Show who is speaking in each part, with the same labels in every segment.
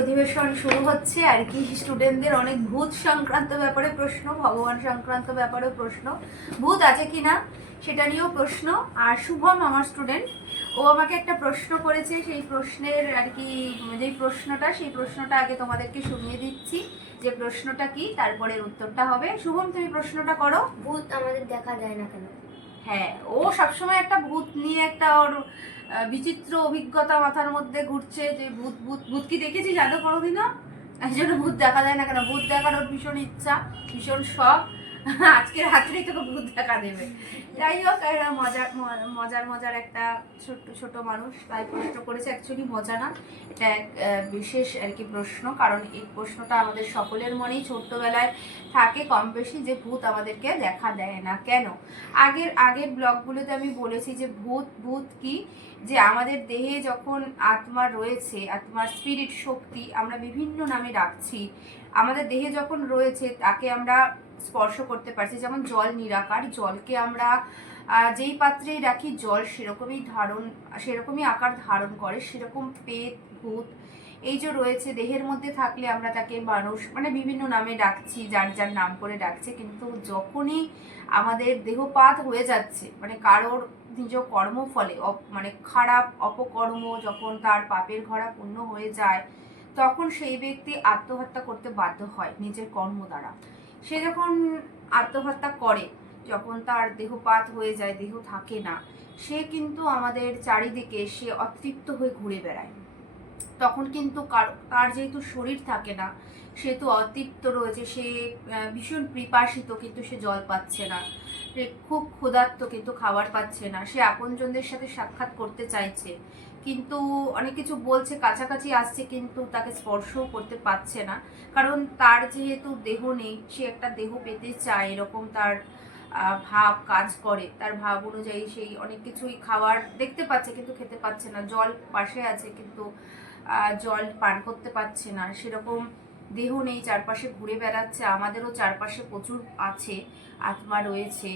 Speaker 1: অধিবেশন শুরু হচ্ছে আর কি স্টুডেন্টদের অনেক ভূত সংক্রান্ত ব্যাপারে প্রশ্ন ভগবান সংক্রান্ত ব্যাপারেও প্রশ্ন। ভূত আছে কি না সেটা নিয়েও প্রশ্ন। আর শুভম আমার স্টুডেন্ট ও আমাকে একটা প্রশ্ন করেছে সেই প্রশ্নের আর কি যেই প্রশ্নটা সেই প্রশ্নটা আগে তোমাদেরকে শুনিয়ে দিচ্ছি যে প্রশ্নটা কি তারপরে উত্তরটা হবে। শুভম তুমি প্রশ্নটা করো।
Speaker 2: ভূত আমাদের দেখা যায় না কেন?
Speaker 1: হ্যাঁ ও সবসময় একটা ভূত নিয়ে একটা ওর বিচিত্র অভিজ্ঞতা মাথার মধ্যে ঘুরছে যে ভূত ভূত ভূত কি দেখেছিস আদৌ কোনোদিনও এই জন্য ভূত দেখা যায় না কেন? ভূত দেখার ওর ভীষণ ইচ্ছা, ভীষণ শখ। আজকে রাত্রেই তোকে ভূত দেখা দেবে। যাই হোক, এরা মজার মজার মজার একটা ছোট ছোট মানুষ। তাই প্রশ্ন করেছে অ্যাকচুয়ালি মজা না। এটা এক বিশেষ আর কি প্রশ্ন, কারণ এই প্রশ্নটা আমাদের সকলের মনেই ছোট্টবেলায় থাকে। কম বেশি যে ভূত আমাদেরকে দেখা দেয় না। কেন? আগের আগের ব্লগগুলোতে আমি বলেছি যে ভূত ভূত কি? যে আমাদের দেহে যখন আত্মা রয়েছে, আত্মার স্পিরিট শক্তি আমরা বিভিন্ন নামে ডাকছি, আমাদের দেহে যখন রয়েছে, তাকে আমরা স্পর্শ করতে পারছি, যেমন জল নিরাকার, জলকে আমরা যেই পাত্রেই রাখি জল সেরকমই ধারণ, সেরকমই আকার ধারণ করে, সেরকম পেট, ভূত, এই যে রয়েছে, দেহের মধ্যে থাকলে আমরা তাকে মানুষ মানে বিভিন্ন নামে ডাকছি, যার যার নাম করে ডাকছে, কিন্তু যখনই আমাদের দেহপাত হয়ে যাচ্ছে মানে কারোর নিজ কর্ম ফলে মানে খারাপ অপকর্ম যখন তার পাপের ঘরা পূর্ণ হয়ে যায়, তখন সেই ব্যক্তি আত্মহত্যা করতে বাধ্য হয় নিজের কর্ম দ্বারা। সে যখন আত্মহত্যা করে, যখন তার দেহপাত হয়ে যায়, দেহ থাকে না, সে কিন্তু আমাদের চারিদিকে সে অতৃপ্ত হয়ে ঘুরে বেড়ায়। তখন কিন্তু তার যেহেতু শরীর থাকে না, সে তো অতৃপ্ত রয়েছে, সে ভীষণ পিপাসিত, কিন্তু সে জল পাচ্ছে না খুব ক্ষুধার্ত, কিন্তু খাবার পাচ্ছে না, সে আপনজনদের সাথে সাক্ষাৎ করতে চাইছে কিন্তু অনেক কিছু বলছে, কাছাকাছি আসছে, কিন্তু তাকে স্পর্শও করতে পারছে না। কারণ তার যেহেতু দেহ নেই, সে একটা দেহ পেতে চায়, এরকম তার ভাব কাজ করে। তার ভাব অনুযায়ী সেই অনেক কিছুই খাবার দেখতে পাচ্ছে, কিন্তু খেতে পাচ্ছে না। জল পাশে আছে, কিন্তু জল পান করতে পারছে না। সেরকম দেহ নেই, চারপাশে ঘুরে বেড়াচ্ছে, আমাদেরও চারপাশে প্রচুর আছে, আত্মা রয়েছে।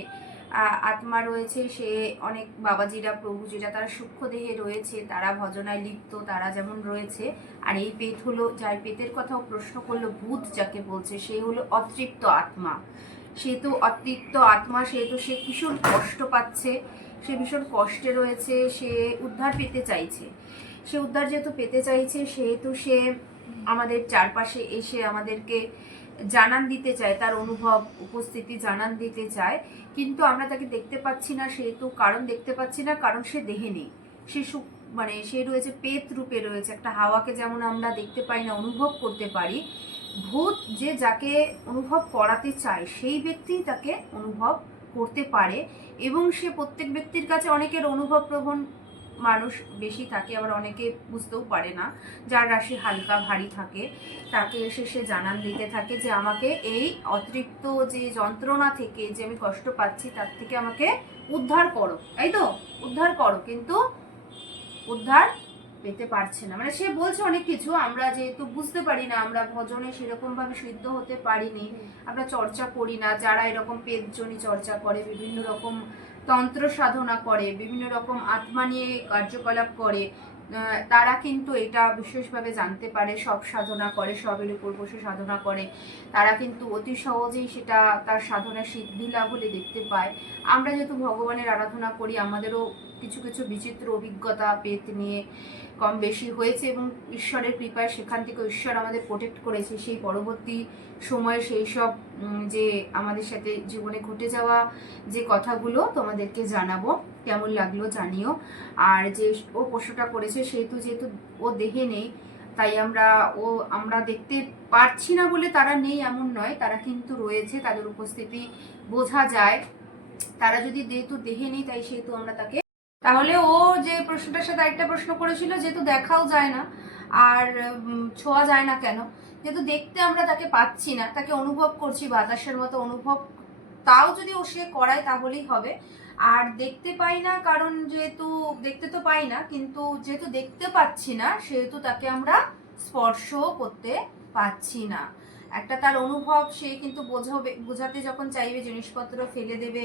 Speaker 1: আত্মা রয়েছে, সে অনেক বাবাজিরা, প্রভুজিরা, তারা সূক্ষ্ম দেহে রয়েছে, তারা ভজনায় লিপ্ত, তারা যেমন রয়েছে। আর এই পেট হলো, যার পেটের কথাও প্রশ্ন করল, ভূত যাকে বলছে, সে হলো অতৃপ্ত আত্মা। সে তো অতৃপ্ত আত্মা সেহেতু সে ভীষণ কষ্ট পাচ্ছে, সে ভীষণ কষ্টে রয়েছে, সে উদ্ধার পেতে চাইছে। সে উদ্ধার যেহেতু পেতে চাইছে, সেহেতু সে আমাদের চারপাশে এসে আমাদেরকে জানান দিতে চায়, তার অনুভব, উপস্থিতি জানান দিতে চায়, কিন্তু আমরা তাকে দেখতে পাচ্ছি না সেহেতু কারণ দেখতে পাচ্ছি না, কারণ সে দেহে নেই। সে মানে সে রয়েছে পেত রূপে রয়েছে, একটা হাওয়াকে যেমন আমরা দেখতে পাই না, অনুভব করতে পারি। ভূত যে যাকে অনুভব করাতে চায়, সেই ব্যক্তি তাকে অনুভব করতে পারে, এবং সে প্রত্যেক ব্যক্তির কাছে অনেকের অনুভব প্রবণ মানুষ বেশি থাকে, আবার অনেকে বুঝতেও পারে না। যার রাশি হালকা ভারী থাকে, তাকে এসে সে জানান দিতে থাকে যে, আমাকে এই অতিরিক্ত যে যন্ত্রণা থেকে যে আমি কষ্ট পাচ্ছি, তার থেকে আমাকে উদ্ধার করো। তাই তো? উদ্ধার করো, কিন্তু উদ্ধার পেতে পারছে না। মানে সে বলছে অনেক কিছু আমরা যেহেতু বুঝতে পারি না আমরা ভজনে সেরকম ভাবে সিদ্ধ হতে পারিনি আমরা চর্চা করি না যারা এরকম পেদজনী চর্চা করে বিভিন্ন রকম তন্ত্র সাধনা করে বিভিন্ন রকম আত্মা নিয়ে কার্যকলাপ করে তারা কিন্তু এটা বিশেষভাবে জানতে পারে সব সাধনা করে সবের উপর বসে সাধনা করে। তারা কিন্তু অতি সহজেই সেটা তার সাধনা সিদ্ধি লাভ হলে দেখতে পায়। আমরা যেহেতু ভগবানের আরাধনা করি আমাদেরও কিছু কিছু বিচিত্র অভিজ্ঞতা পেত নিয়ে কম বেশি হয়েছে এবং ঈশ্বরের কৃপায় সেখান থেকে ঈশ্বর আমাদের প্রোটেক্ট করেছে। সেই পরবর্তী সময়ে সেই সব যে আমাদের সাথে জীবনে ঘটে যাওয়া যে কথাগুলো তোমাদেরকে জানাব। কেমন লাগল জানিও। আর যে ও প্রশ্নটা করেছে, সেহেতু যেহেতু ও দেহে নেই, তাই আমরা, ও, আমরা দেখতে পারছি না বলে তারা নেই এমন নয়। তারা কিন্তু রয়েছে, তাদের উপস্থিতি বোঝা যায়। তারা যদি যেহেতু দেহে নেই, তাই সেহেতু আমরা তাকে তাহলে ও যে প্রশ্নটার সাথে আরেকটা প্রশ্ন করেছিল, যেহেতু দেখাও যায় না, আর ছোঁয়া যায় না কেন, যেহেতু দেখতে আমরা তাকে পাচ্ছি না, তাকে অনুভব করছি, বাতাসের মতো অনুভব, তাও যদি ও সে করায় তাহলেই হবে। আর দেখতে পাই না, কারণ যেহেতু দেখতে তো পাই না, কিন্তু যেহেতু দেখতে পাচ্ছি না, সেহেতু তাকে আমরা স্পর্শ করতে পাচ্ছি না। একটা তার অনুভব, সে কিন্তু বোঝাবে, বোঝাতে যখন চাইবে জিনিসপত্র ফেলে দেবে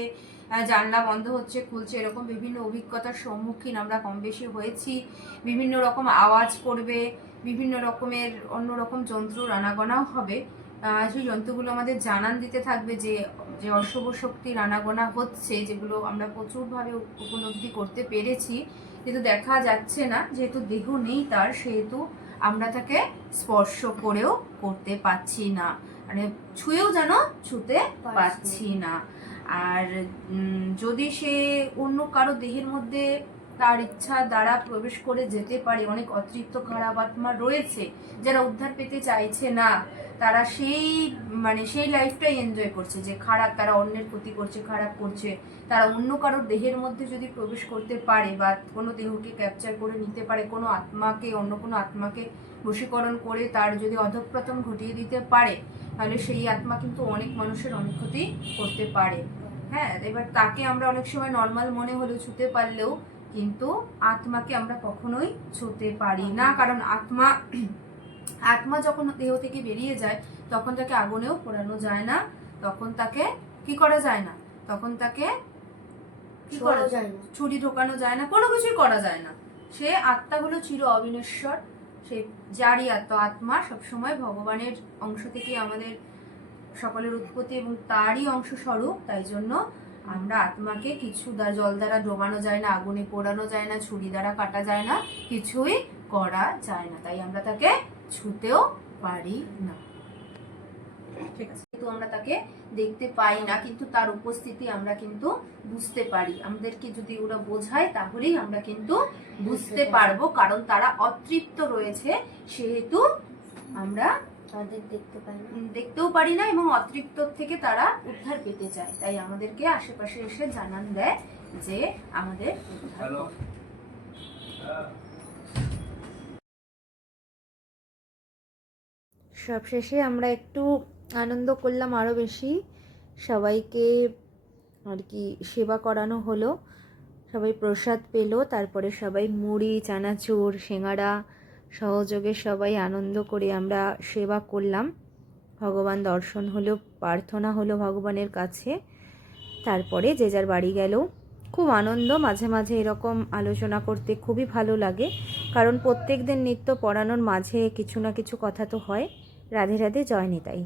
Speaker 1: জানলা বন্ধ হচ্ছে, খুলছে, এরকম বিভিন্ন অভিজ্ঞতার সম্মুখীন আমরা কম বেশি হয়েছি। বিভিন্ন রকম আওয়াজ করবে বিভিন্ন রকমের অন্য রকম যন্ত্র রানাগোনাও হবে। সেই যন্ত্রগুলো আমাদের জানান দিতে থাকবে যে যে অশুভ শক্তি রানাগোনা হচ্ছে, যেগুলো আমরা প্রচুরভাবে উপলব্ধি করতে পেরেছি। কিন্তু দেখা যাচ্ছে না, যেহেতু দেহ নেই তার, সেহেতু আমরা তাকে স্পর্শ করেও করতে পাচ্ছি না। মানে ছুঁয়েও যেন ছুতে পারছি। না। আর যদি সে অন্য কারও দেহের মধ্যে তার ইচ্ছা দ্বারা প্রবেশ করে যেতে পারে। অনেক অতৃপ্ত, খারাপ আত্মা রয়েছে যারা উদ্ধার পেতে চাইছে না। তারা সেই মানে সেই লাইফটাই এনজয় করছে যে খারাপ তারা অন্যের ক্ষতি করছে, খারাপ করছে। তারা অন্য কারোর দেহের মধ্যে যদি প্রবেশ করতে পারে বা কোনো দেহকে ক্যাপচার করে নিতে পারে, কোনো আত্মাকে, অন্য কোনো আত্মাকে বশীকরণ করে তার যদি অধঃপ্রতম ঘটিয়ে দিতে পারে, তাহলে সেই আত্মা কিন্তু অনেক মানুষের অনেক ক্ষতি করতে পারে। হ্যাঁ এবার তাকে আমরা অনেক সময় নর্মাল মনে হলেও ছুতে পারলেও কিন্তু আত্মাকে আমরা কখনোই ছুতে পারি না। কারণ আত্মা আত্মা যখন দেহ থেকে বেরিয়ে যায় তখন তাকে আগুনেও পোড়ানো যায় না। তখন তাকে কি করা যায় না? তখন তাকে কি করা
Speaker 2: যায় না।
Speaker 1: ছুরি ঢোকানো যায় না কোনো কিছুই করা যায় না। সে আত্মা হলো চির অবিনশ্বর। সে যারই আত্মা আত্মা সবসময় ভগবানের অংশ থেকে আমাদের সকলের উৎপত্তি এবং তারই অংশ স্বরূপ তাই জন্য আমরা আত্মাকে কিছু দা- জল দ্বারা ডোবানো যায় না আগুনে পোড়ানো যায় না ছুরি দ্বারা কাটা যায় না কিছুই করা যায় না। তাই আমরা তাকে ছুতেও পারি না। ঠিক আছে? কিন্তু আমরা তাকে দেখতে পাই না কিন্তু তার উপস্থিতি আমরা কিন্তু বুঝতে পারি। আমাদেরকে যদি ওরা বোঝায় তাহলেই আমরা কিন্তু বুঝতে পারব কারণ তারা অতৃপ্ত রয়েছে সেহেতু আমরা
Speaker 2: তাদের দেখতে পাই না।
Speaker 1: দেখতেও পারি না এবং অতৃপ্ত থেকে তারা উদ্ধার পেতে চায়। তাই আমাদেরকে আশেপাশে এসে জানান দেয় যে আমাদের উদ্ধার
Speaker 3: সবশেষে আমরা একটু আনন্দ করলাম আরও বেশি। সবাইকে আর কি সেবা করানো হলো। সবাই প্রসাদ পেল তারপরে সবাই মুড়ি চানাচুর সিঙ্গারা সহযোগে সবাই আনন্দ করে আমরা সেবা করলাম। ভগবান দর্শন হলো, প্রার্থনা হলো ভগবানের কাছে। তারপরে যে যার বাড়ি গেল। খুব আনন্দ, মাঝে মাঝে এরকম আলোচনা করতে খুবই ভালো লাগে। কারণ প্রত্যেক দিন নিত্য পড়ানোর মাঝে কিছু না কিছু কথা তো হয়। রাধে রাধে, জয় নিতাই।